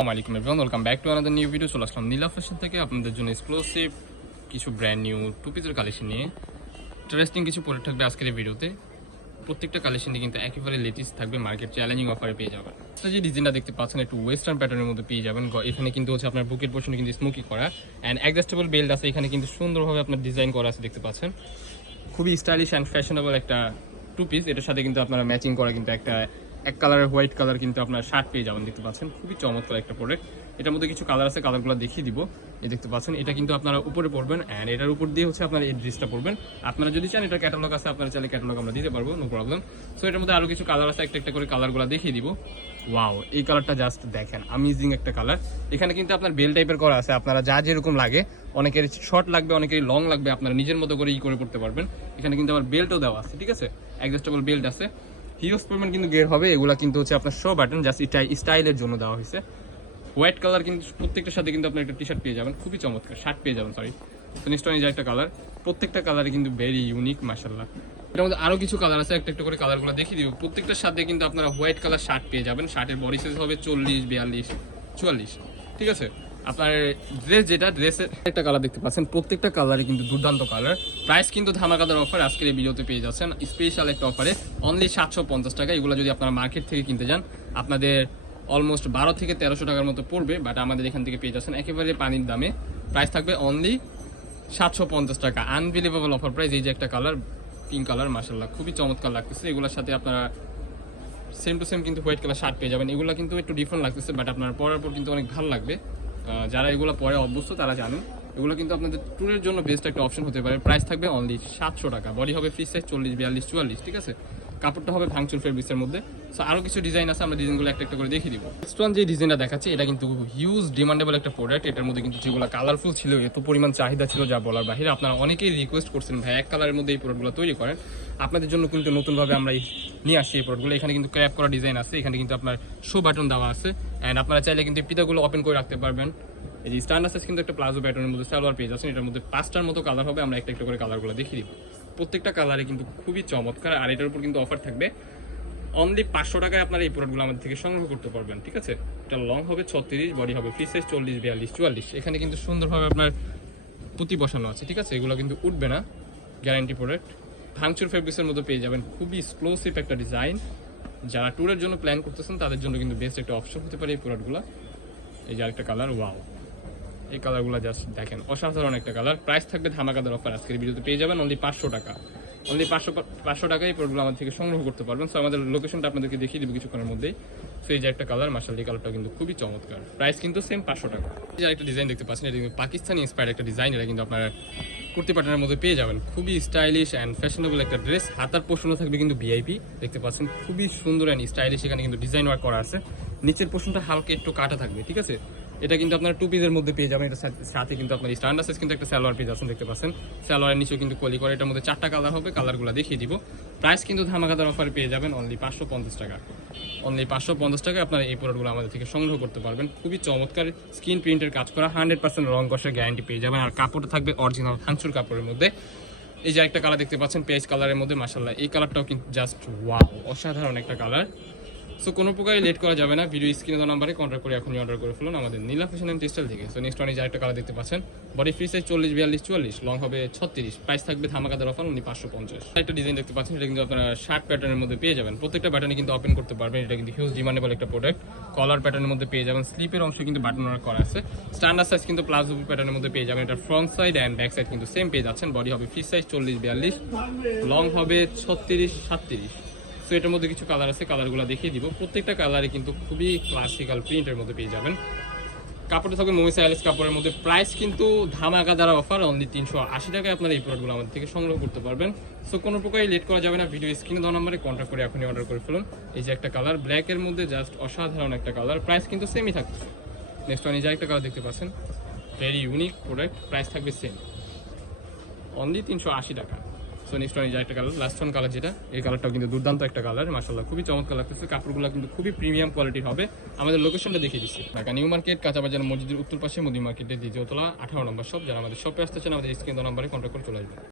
আসসালামু আলাইকুম everyone welcome back to another new video চলে আসলাম নীলা ফ্যাশন থেকে আপনাদের জন্য এক্সক্লুসিভ কিছু ব্র্যান্ড নিউ টু পিসের কালেকশন নিয়ে। ইন্টারেস্টিং কিছু থাকবে আজকের ভিডিওতে প্রত্যেকটা কালেকশনে কিন্তু একেবারে লেটেস্ট থাকবে মার্কেট চ্যালেঞ্জিং অফারে পেয়ে যাবেন। যে ডিজাইনটা দেখতে পাচ্ছেন, একটু ওয়েস্টার্ন প্যাটার্নের মধ্যে পেয়ে যাবেন। এখানে কিন্তু হচ্ছে আপনার বুকের পোর্শনে কিন্তু স্মোকি করা। অ্যান্ড অ্যাডজাস্টেবল বেল্ট আছে, এখানে কিন্তু সুন্দরভাবে আপনার ডিজাইন করা আছে দেখতে পাচ্ছেন। খুবই স্টাইলিশ অ্যান্ড ফ্যাশনেবল একটা টু পিস এটার সাথে কিন্তু আপনারা ম্যাচিং করা কিন্তু একটা এক কালারের হোয়াইট কালার কিন্তু আপনার শার্ট পেয়ে যাবেন, দেখতে পাচ্ছেন? খুবই চমৎকার একটা প্রোডাক্ট এটার মধ্যে কিছু কালার আছে কালারগুলো দেখিয়ে দিব। এই দেখতে পাচ্ছেন, এটা কিন্তু আপনারা উপরে পড়বেন অ্যান্ড এটার উপর দিয়ে হচ্ছে আপনারা এই ড্রেসটা পড়বেন আপনারা যদি চান, এটা ক্যাটালগ আছে, আপনারা চাইলে ক্যাটালগ আমরা দিতে পারব নো প্রবলেম সো এটার মধ্যে আরও কিছু কালার আছে, একটা একটা করে কালারগুলো দেখিয়ে দিব। ওয়াও এই কালারটা জাস্ট দেখেন আমেজিং একটা কালার এখানে কিন্তু আপনার বেল টাইপের করা আছে, আপনারা যা যেরকম লাগে। অনেকের শর্ট লাগবে, অনেকের লং লাগবে, আপনারা নিজের মতো করে ই করে করতে পারবেন। এখানে কিন্তু আবার বেল্টও দেওয়া আছে, ঠিক আছে? অ্যাডজাস্টেবল বেল্ট আছে। হিউজ পরিমাণ কিন্তু গের হবে, এগুলা কিন্তু হচ্ছে আপনার শো বাটন জাস্ট স্টাইলের জন্য দেওয়া হয়েছে। হোয়াইট কালার কিন্তু প্রত্যেকটার সাথে কিন্তু আপনার একটা টি শার্ট পেয়ে যাবেন, খুবই চমৎকার শার্ট পেয়ে যাবেন সরি তো নিশ্চয় যে একটা কালার প্রত্যেকটা কালারে কিন্তু ভেরি ইউনিক মাসাল্লাহ এটার মধ্যে আরও কিছু কালার আছে, একটা একটু করে কালারগুলো দেখিয়ে দিব। প্রত্যেকটার সাথে কিন্তু আপনারা হোয়াইট কালার শার্ট পেয়ে যাবেন শার্টের বডি সাইজ হবে চল্লিশ, বিয়াল্লিশ, চুয়াল্লিশ, ঠিক আছে? আপনার ড্রেস যেটা ড্রেসের একটা কালার দেখতে পাচ্ছেন। প্রত্যেকটা কালারে কিন্তু দুর্দান্ত কালার প্রাইস কিন্তু ধামাকাদার অফার আজকের এই ভিডিওতে পেয়ে যাচ্ছেন। স্পেশাল একটা অফারে অনলি সাতশো পঞ্চাশ টাকা। এগুলো যদি আপনারা মার্কেট থেকে কিনতে যান, আপনাদের অলমোস্ট বারো থেকে তেরোশো টাকার মতো পড়বে বাট আমাদের এখান থেকে পেয়ে যাচ্ছেন একেবারে পানির দামে। প্রাইস থাকবে অনলি সাতশো পঞ্চাশ টাকা। আনবিলিভেবল অফার প্রাইস এই যে একটা কালার পিঙ্ক কালার মার্শাল্লাহ খুবই চমৎকার লাগতেছে। এগুলোর সাথে আপনারা সেম টু সেম কিন্তু হোয়াইট কালার শার্ট পেয়ে যাবেন। এগুলো কিন্তু একটু ডিফারেন্ট লাগতেছে বাট আপনার পরার পর কিন্তু অনেক ভালো লাগবে। যারা এগুলো পরে অভ্যস্ত, তারা জানেন। এগুলো কিন্তু আপনাদের ট্যুরের জন্য বেস্ট একটা অপশন হতে পারে। প্রাইস থাকবে অনলি সাতশো টাকা। বডি হবে ফ্রি সাইজ চল্লিশ, বিয়াল্লিশ, চুয়াল্লিশ, ঠিক আছে? কাপড়টা হবে ভাঙচুর ফেব্রিক্সের মধ্যে। সো আরও কিছু ডিজাইন আছে, আমরা ডিজাইনগুলো একটা একটা করে দেখিয়ে দিব। নেক্সট ওয়ান যে ডিজাইনটা দেখাচ্ছে, এটা কিন্তু হিউজ ডিমান্ডেবল একটা প্রোডাক্ট এটার মধ্যে কিন্তু যেগুলো কালারফুল ছিল, এত পরিমাণ চাহিদা ছিল, যা বলার বাইরে আপনারা অনেকেই রিকোয়েস্ট করছেন, ভাই, এক কালারের মধ্যে এই প্রোডাক্টগুলো তৈরি করেন। আপনাদের জন্য কিন্তু নতুনভাবে আমরা নিয়ে আসছি এই প্রোডাক্টগুলো এখানে কিন্তু ক্র্যাপ করা ডিজাইন আছে, এখানে কিন্তু আপনার শো বাটন দেওয়া আছে। অ্যান্ড আপনারা চাইলে কিন্তু পিতাগুলো ওপেন করে রাখতে পারবেন। এই যে স্ট্যান্ডার্ড সাইজ কিন্তু একটা প্লাজো প্যাটার্নের মধ্যে সালোয়ার পেয়ে যাচ্ছেন, এটার মধ্যে পাঁচটার মতো কালার হবে, আমরা একটা একটা করে কালারগুলো দেখিয়ে দিব। প্রত্যেকটা কালারে কিন্তু খুবই চমৎকার, আর এটার উপর কিন্তু অফার থাকবে। অনলি পাঁচশো টাকায় আপনারা এই প্রোডাক্টগুলো আমাদের থেকে সংগ্রহ করতে পারবেন, ঠিক আছে? এটা লং হবে ছত্রিশ বডি হবে ফ্রি সাইজ চল্লিশ, বিয়াল্লিশ, চুয়াল্লিশ। এখানে কিন্তু সুন্দরভাবে আপনার পুঁতি বসানো আছে, ঠিক আছে? এগুলো কিন্তু উঠবে না গ্যারান্টি প্রোডাক্ট ভাঙচুর ফেব্রিক্সের মধ্যে পেয়ে যাবেন খুবই এক্সক্লুসিভ একটা ডিজাইন যারা ট্যুরের জন্য প্ল্যান করতেছেন, তাদের জন্য কিন্তু বেস্ট একটা অপশন হতে পারে এই প্রোডাক্টগুলো এই যে আরেকটা কালার ওয়াও এই কালারগুলো জাস্ট দেখেন। অসাধারণ একটা কালার। প্রাইস থাকবে ধামাকাদার অফার আজকের ভিডিওতে। পেয়ে যাবেন অনলি পাঁচশো টাকা। অনলি পাঁচশো পাঁচশো টাকায় এই প্রোডাক্টগুলো আমাদের থেকে সংগ্রহ করতে পারবেন। সো আমাদের লোকেশনটা আপনাদেরকে দেখিয়ে দিব কিছুক্ষণের মধ্যেই। সো এই যে একটা কালার এই কালারটা কিন্তু খুবই চমৎকার। প্রাইস কিন্তু সেম পাঁচশো টাকা। এই যে একটা ডিজাইন দেখতে পাচ্ছেন, এটা কিন্তু পাকিস্তানি ইন্সপায়ার্ড একটা ডিজাইন এটা কিন্তু আপনারা কুর্তি প্যাটার্নের মধ্যে পেয়ে যাবেন। খুবই স্টাইলিশ অ্যান্ড ফ্যাশনেবল একটা ড্রেস হাতার পোষণও থাকবে কিন্তু ভিআইপি দেখতে পাচ্ছেন, খুবই সুন্দর অ্যান্ড স্টাইলিশ এখানে কিন্তু ডিজাইন ওয়ার্ক করা আছে। নিচের পোষণটা হালকা একটু কাটা থাকবে, ঠিক আছে? এটা কিন্তু আপনার টু পিসের মধ্যে পেয়ে যাবেন। এটা সাথে কিন্তু আপনার স্ট্যান্ডার্ড সাইজ কিন্তু একটা সালোয়ার পিস আছেন দেখতে পাচ্ছেন। সালোয়ারের নিচেও কিন্তু কলি করে। এটার মধ্যে চারটা কালার হবে কালারগুলো দেখিয়ে দিব। প্রাইস কিন্তু ধামাকাদার অফারে পেয়ে যাবেন অনলি পাঁচশো পঞ্চাশ টাকা। অনলি পাঁচশো পঞ্চাশ টাকায় আপনারা এই প্রোডাক্টগুলো আমাদের থেকে সংগ্রহ করতে পারবেন। খুবই চমৎকার স্ক্রিন প্রিন্টের কাজ করা হান্ড্রেড পার্সেন্ট রং কষের গ্যারান্টি পেয়ে যাবেন। আর কাপড়টা থাকবে অরিজিনাল হানসুর কাপড়ের মধ্যে। এই যে একটা কালার দেখতে পাচ্ছেন পেজ কালারের মধ্যে মাসাল্লাহ এই কালারটাও কিন্তু জাস্ট ওয়াও অসাধারণ একটা কালার সো কোনো প্রকারই লেট করা যাবে না। ভিডিও স্ক্রিনে দেওয়া নাম্বারে কন্ট্যাক্ট করে এখনই অর্ডার করে ফেলুন আমাদের নীলা ফ্যাশন অ্যান্ড টেক্সটাইল থেকে। সো নেক্সট অনেক একটা কালার দেখতে পাচ্ছেন। বডি ফ্রি সাইজ চল্লিশ, বিয়াল্লিশ, চুয়াল্লিশ লং হবে ছত্রিশ। প্রাইস থাকবে ধামাকাদার অফার উনি পাঁচশো পঞ্চাশ। একটা ডিজাইন দেখতে পাচ্ছেন, এটা কিন্তু আপনারা শার্ট প্যাটার্নের মধ্যে পেয়ে যাবেন। প্রত্যেকটা প্যাটার্নে কিন্তু ওপেন করতে পারবেন। এটা কিন্তু হিউজ ডিমান্ডেবল একটা প্রোডাক্ট কলার প্যাটার্নের মধ্যে পেয়ে যাবেন। স্লিপের অংশ কিন্তু বাটন ওয়ার্ক করা আছে। স্ট্যান্ডার্ড সাইজ কিন্তু প্লাজো প্যাটার্নের মধ্যে পেয়ে যাবেন। এটা front side and back side কিন্তু সেম পেয়ে যাচ্ছেন। বডি হবে ফ্রি সাইজ চল্লিশ, বিয়াল্লিশ লং হবে ছত্রিশ, সাতত্রিশ। সো এটার মধ্যে কিছু কালার আছে কালারগুলো দেখিয়ে দিব। প্রত্যেকটা কালারে কিন্তু খুবই ক্লাসিক্যাল প্রিন্টের মধ্যে পেয়ে যাবেন। কাপড়টা থাকবে মোমি সাইলেস কাপড়ের মধ্যে প্রাইস কিন্তু ধামাকা দ্বারা অফার অনলি তিনশো আশি টাকায় আপনারা এই প্রোডাক্টগুলো আমাদের থেকে সংগ্রহ করতে পারবেন। সো কোনো প্রকারই লেট করা যাবে না ভিডিও স্ক্রিনে দেওয়া নাম্বারে কন্ট্যাক্ট করে এখনই অর্ডার করে ফেলুন। এই যে একটা কালার ব্ল্যাকের মধ্যে জাস্ট অসাধারণ একটা কালার প্রাইস কিন্তু সেমই থাকছে নেক্সট যে একটা কালার দেখতে পাচ্ছেন ভেরি ইউনিক প্রোডাক্ট প্রাইস থাকবে সেম অনলি তিনশো আশি টাকা। সো নেক্সট ওয়ান একটা কালার লাস্ট ওয়ান কালার যেটা, এই কালারটাও কিন্তু দুর্দান্ত একটা কালার মাসাল্লাহ খুবই চমৎকার লাগতেছে। কাপড়গুলো কিন্তু খুবই প্রিমিয়াম কোয়ালিটির হবে। আমাদের লোকেশনটা দেখিয়ে দিচ্ছি। ঢাকা নিউ মার্কেট, কাঁচাবাজার মসজিদের উত্তর পাশে মুদি মার্কেটের দ্বিতীয়তলা আঠারো নম্বর শপ যারা আমাদের শপে আসতে আমাদের স্ক্রিন নম্বরে কন্ট্যাক্ট করে চলে আসবেন।